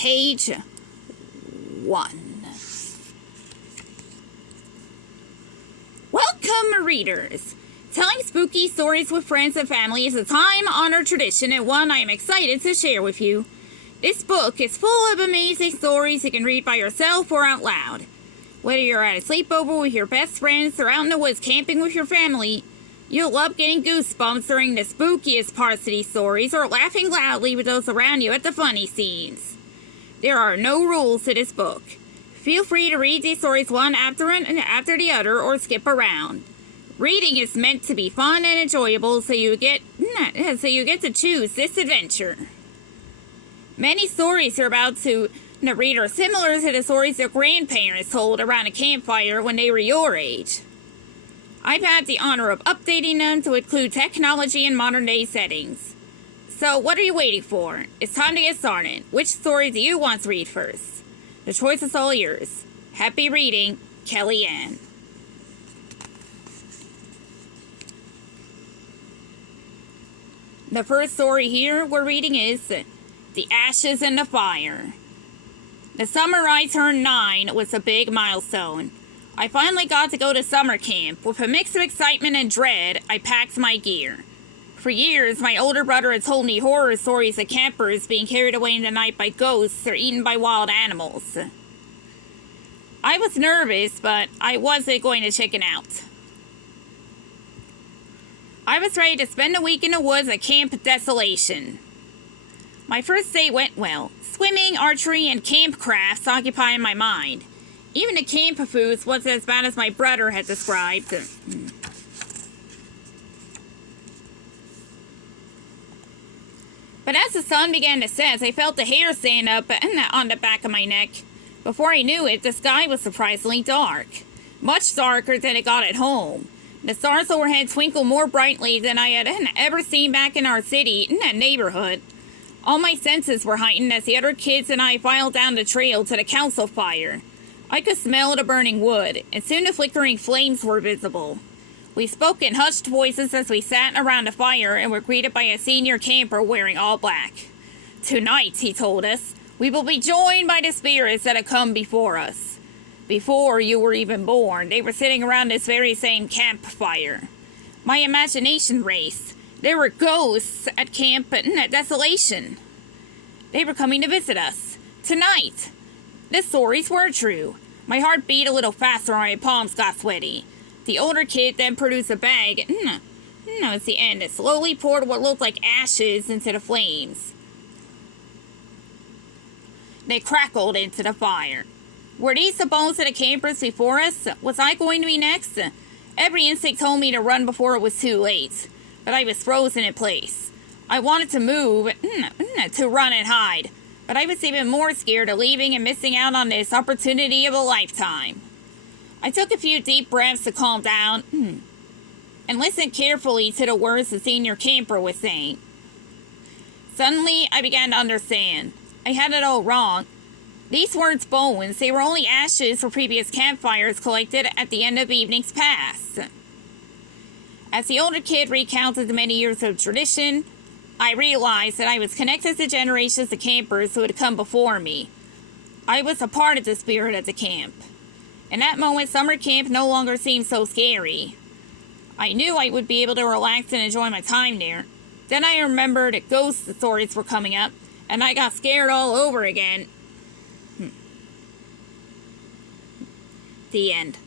page 1. Welcome, readers! Telling spooky stories with friends and family is a time-honored tradition and one I am excited to share with you. This book is full of amazing stories you can read by yourself or out loud. Whether you're at a sleepover with your best friends or out in the woods camping with your family, you'll love getting goosebumps during the spookiest parts of these stories or laughing loudly with those around you at the funny scenes. There are no rules to this book. Feel free to read these stories one after the other or skip around. Reading is meant to be fun and enjoyable, so you get to choose this adventure. Many stories you're about to read are similar to the stories your grandparents told around a campfire when they were your age. I've had the honor of updating them to include technology and modern-day settings. So what are you waiting for? It's time to get started. Which story do you want to read first? The choice is all yours. Happy reading, Kellyanne. The first story here we're reading is The Ashes and the Fire. The summer I turned 9 was a big milestone. I finally got to go to summer camp. With a mix of excitement and dread, I packed my gear. For years, my older brother had told me horror stories of campers being carried away in the night by ghosts or eaten by wild animals. I was nervous, but I wasn't going to chicken out. I was ready to spend a week in the woods at Camp Desolation. My first day went well. Swimming, archery, and camp crafts occupying my mind. Even the camp foods wasn't as bad as my brother had described. But as the sun began to set, I felt the hair stand up on the back of my neck. Before I knew it, the sky was surprisingly dark. Much darker than it got at home. The stars overhead twinkled more brightly than I had ever seen back in our city, in that neighborhood. All my senses were heightened as the other kids and I filed down the trail to the council fire. I could smell the burning wood, and soon the flickering flames were visible. We spoke in hushed voices as we sat around the fire and were greeted by a senior camper wearing all black. Tonight, he told us, we will be joined by the spirits that have come before us. Before you were even born, they were sitting around this very same campfire. My imagination raced. There were ghosts at Camp Desolation. They were coming to visit us. Tonight. The stories were true. My heart beat a little faster and my palms got sweaty. The older kid then produced a bag. It's the end. It slowly poured what looked like ashes into the flames. They crackled into the fire. Were these the bones of the campers before us? Was I going to be next? Every instinct told me to run before it was too late. But I was frozen in place. I wanted to move, to run and hide. But I was even more scared of leaving and missing out on this opportunity of a lifetime. I took a few deep breaths to calm down, and listened carefully to the words the senior camper was saying. Suddenly, I began to understand. I had it all wrong. These weren't bones, they were only ashes for previous campfires collected at the end of evenings past. As the older kid recounted the many years of tradition, I realized that I was connected to generations of campers who had come before me. I was a part of the spirit of the camp. In that moment, summer camp no longer seemed so scary. I knew I would be able to relax and enjoy my time there. Then I remembered that ghost stories were coming up, and I got scared all over again. The end.